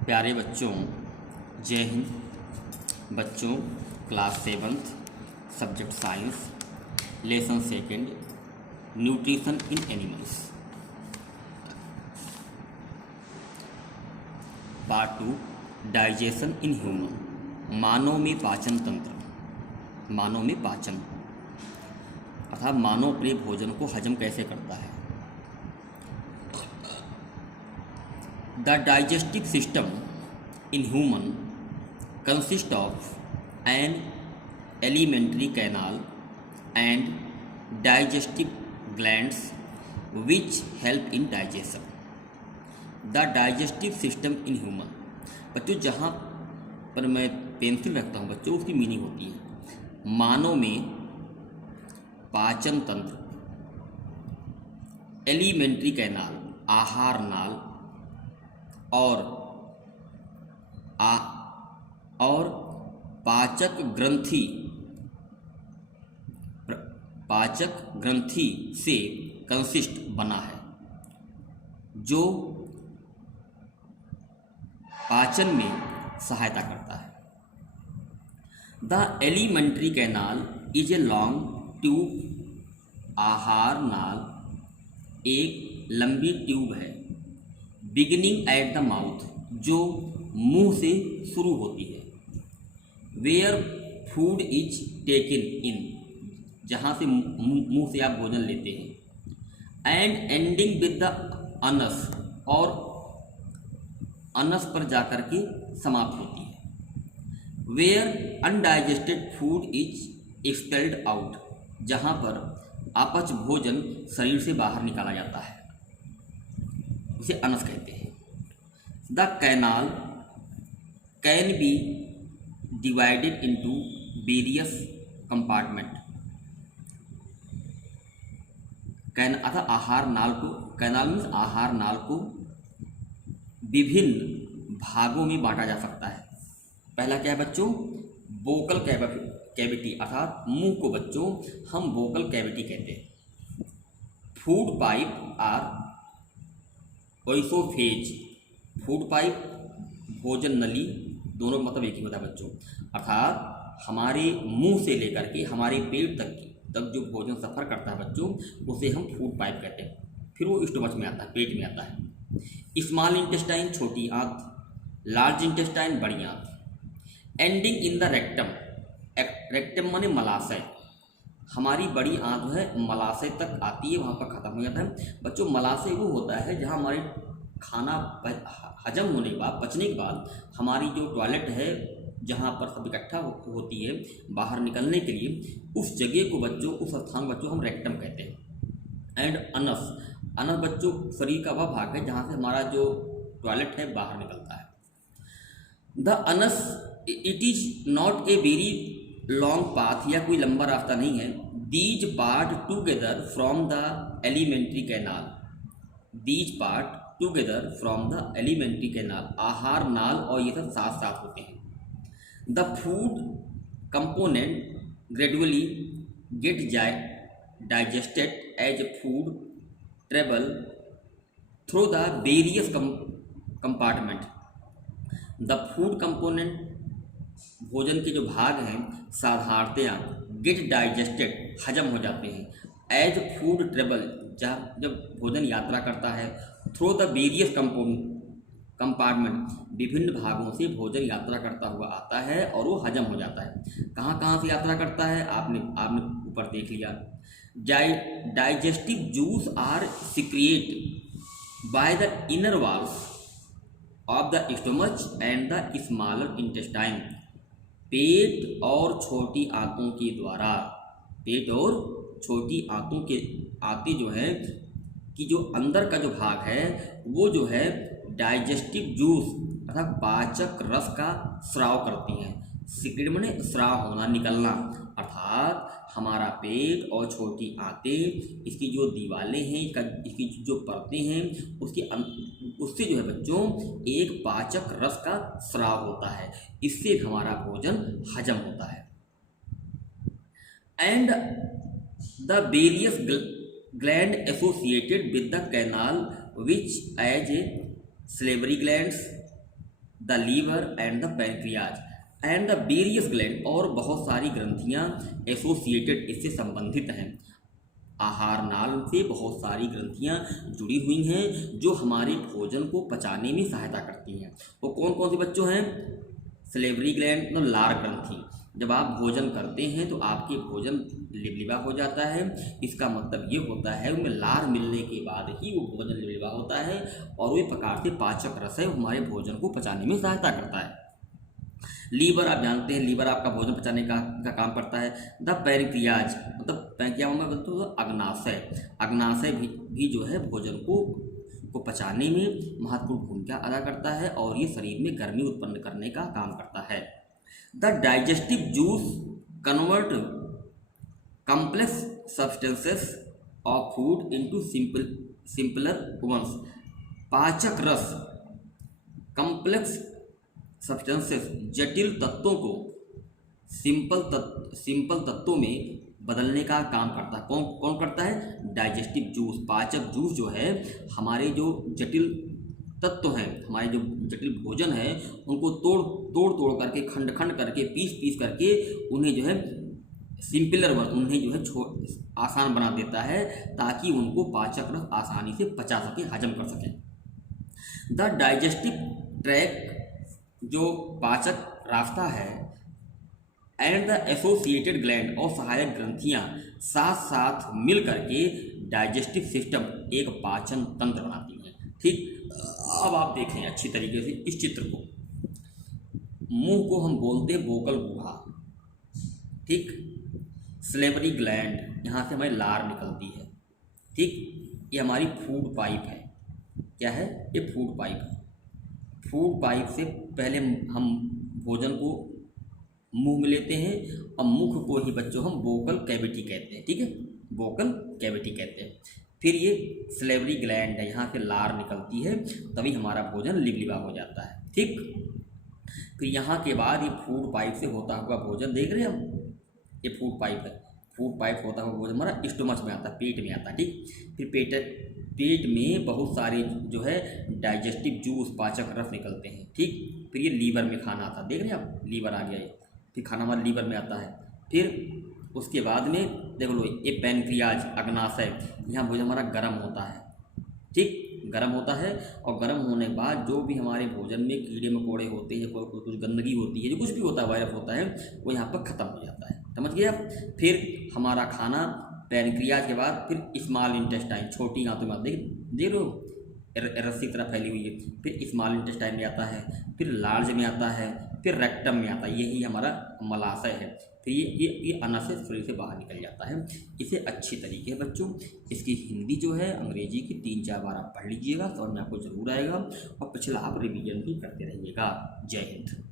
प्यारे बच्चों, जय हिंद। बच्चों, class seventh, subject science, lesson second, nutrition in animals, part 2, digestion in human. मानव में पाचन तंत्र, मानव में पाचन अर्थात मानव अपने भोजन को हजम कैसे करता है। The digestive system in human consist of an alimentary canal and digestive glands which help in digestion. The digestive system in human, बच्चों जहाँ पर मैं पेंसिल रखता हूँ बच्चों, उसकी मीनिंग होती है मानव में पाचन तंत्र, एलिमेंट्री कैनाल आहार नाल, और पाचक ग्रंथि से कंसिस्ट बना है, जो पाचन में सहायता करता है। The alimentary canal is a long tube. आहार नाल एक लंबी ट्यूब है, बिगिनिंग एट द माउथ, जो मुंह से शुरू होती है। Where food is taken in, जहाँ से मुंह से आप भोजन लेते हैं। And ending with the anus, और अनस पर जाकर के समाप्त होती है। Where undigested food is expelled out, जहाँ पर अपच भोजन शरीर से बाहर निकाला जाता है, उसे अनस कहते हैं। The canal can be divided into various compartment. अर्थात आहार नाल को, कैनाल मीन्स आहार नाल को विभिन्न भागों में बांटा जा सकता है। पहला क्या है बच्चों? वोकल कैविटी, अर्थात मुंह को बच्चों हम वोकल कैविटी कहते हैं। Food pipe or oesophagus, food pipe भोजन नली, दोनों का मतलब एक ही होता है बच्चों। अर्थात हमारे मुंह से लेकर के हमारे पेट तक जो भोजन सफ़र करता है बच्चों, उसे हम फूड पाइप कहते हैं। फिर वो स्टमच में आता है, पेट में आता है। स्मॉल इंटेस्टाइन छोटी आंत, लार्ज इंटेस्टाइन बड़ी आंत। Ending in the rectum, rectum माने मलाशय। हमारी बड़ी आंत जो है मलाशय तक आती है, वहाँ पर ख़त्म हो जाता है बच्चों। मलाशय वो होता है जहाँ हमारे खाना हजम होने के बाद, पचने के बाद हमारी जो टॉयलेट है, जहाँ पर सब इकट्ठा होती है बाहर निकलने के लिए, उस जगह को बच्चों, उस स्थान को बच्चों हम रेक्टम कहते हैं। एंड अनस, अनस बच्चों शरीर का वह भाग है जहाँ से हमारा जो टॉयलेट है बाहर निकलता है। The anus it is not a very long path, या कोई लंबा रास्ता नहीं है। These part together from the alimentary canal, these part together from the alimentary canal, आहार नाल और ये सब साथ साथ होते हैं। The food component gradually get digested as food travel through the various compartment. The food component, भोजन के जो भाग हैं साधारणतया गेट डाइजेस्टेड, हजम हो जाते हैं। एज फूड ट्रेवल, जब भोजन यात्रा करता है। थ्रू द वेरियस कंपार्टमेंट, विभिन्न भागों से भोजन यात्रा करता हुआ आता है और वो हजम हो जाता है। कहाँ कहाँ से यात्रा करता है आपने ऊपर देख लिया। Digestive juice are secrete by the inner walls of the stomach and the smaller intestine, पेट और छोटी आंतों के द्वारा, पेट और छोटी आंतों के आंतें जो है कि जो अंदर का जो भाग है वो जो है डाइजेस्टिव जूस अर्थात पाचक रस का स्राव करती हैं। सिक्रेट माने स्राव होना, निकलना, अर्थात हमारा पेट और छोटी आंतें, इसकी जो दीवारें हैं, इसकी जो परतें हैं, उससे जो है बच्चों एक पाचक रस का स्राव होता है। इससे हमारा भोजन हजम होता है। And the various gland associated with the canal which as a salivary glands, the liver and the pancreas and the various gland, और बहुत सारी ग्रंथियां एसोसिएटेड, इससे संबंधित हैं। आहार नाल से बहुत सारी ग्रंथियां जुड़ी हुई हैं जो हमारे भोजन को पचाने में सहायता करती हैं। वो कौन कौन सी बच्चों हैं? सलेवरी ग्लैंड, मतलब लार ग्रंथि। जब आप भोजन करते हैं तो आपके भोजन लिबलिबा हो जाता है। इसका मतलब ये होता है उनमें लार मिलने के बाद ही वो भोजन लिबलिबा होता है, और वो एक प्रकार से पाचक रस है, हमारे भोजन को पचाने में सहायता करता है। लीवर, आप जानते हैं लीवर आपका भोजन पचाने का काम करता है। द पैंक्रियाज, मतलब पैंक्रियाज में बोलते हो अग्नाशय, अग्नाशय भी जो है भोजन को पचाने में महत्वपूर्ण भूमिका अदा करता है, और ये शरीर में गर्मी उत्पन्न करने का काम करता है। The digestive juice convert complex substances of food into simpler ones. पाचक रस कॉम्प्लेक्स सब्सटेंसेस, जटिल तत्वों को सिंपल तत्वों में बदलने का काम करता है। कौन करता है? डाइजेस्टिव जूस, पाचक जूस जो है हमारे जो जटिल तत्व हैं, हमारे जो जटिल भोजन है उनको तोड़ करके, खंड करके, पीस करके उन्हें जो है सिंपलर उन्हें जो है आसान बना देता है, ताकि उनको पाचक रस आसानी से पचा सके, हजम कर सके। द डाइजेस्टिव ट्रैक, जो पाचक रास्ता है, एंड द एसोसिएटेड ग्लैंड, और सहायक ग्रंथियां साथ साथ मिल करके डाइजेस्टिव सिस्टम, एक पाचन तंत्र बनाती हैं। ठीक, अब आप देखें अच्छी तरीके से इस चित्र को। मुंह को हम बोलते हैं वोकल गुहा, ठीक। सलेवरी ग्लैंड, यहाँ से हमारी लार निकलती है, ठीक। ये हमारी फूड पाइप है। क्या है? ये फूड पाइप है। फूड पाइप से पहले हम भोजन को मुंह में लेते हैं, और मुख को ही बच्चों हम वोकल कैविटी कहते हैं, ठीक है, वोकल कैविटी कहते हैं। फिर ये सलेवरी ग्लैंड है, यहाँ से लार निकलती है, तभी हमारा भोजन लिबलिबा हो जाता है, ठीक। फिर यहाँ के बाद ये फूड पाइप से होता हुआ भोजन, देख रहे हैं हम, ये फूड पाइप है। फूड पाइप होता हुआ भोजन हमारा स्टोमच में आता है, पेट में आता है, ठीक। फिर पेट में बहुत सारे जो है डाइजेस्टिव जूस, पाचक रस निकलते हैं, ठीक। फिर ये लीवर में खाना आता है, देख रहे हैं आप, लीवर आ गया ये, फिर खाना हमारे लीवर में आता है। फिर उसके बाद में देख लो ये पैंक्रियाज, अग्नाशय, यहाँ भोजन हमारा गर्म होता है, ठीक, गर्म होता है। और गर्म होने के बाद जो भी हमारे भोजन में कीड़े मकोड़े होते हैं, कुछ गंदगी होती है, जो कुछ भी होता है, वायरस होता है, वो यहाँ पर ख़त्म हो जाता है, समझ गए आप। फिर हमारा खाना पैंक्रियाज के बाद फिर स्मॉल इंटेस्टाइन, छोटी आंतों में देख लो रस्सी तरह फैली हुई है, फिर स्मॉल इंटेस्टाइन में आता है, फिर लार्ज में आता है, फिर रेक्टम में आता है, यही हमारा मलाशय है। फिर ये अन्न से शरीर से बाहर निकल जाता है। इसे अच्छी तरीके बच्चों, इसकी हिंदी जो है अंग्रेजी की 3-4 बार आप पढ़ लीजिएगा, समझ में आपको जरूर आएगा, और पिछला आप रिवीजन भी करते रहिएगा। जय हिंद।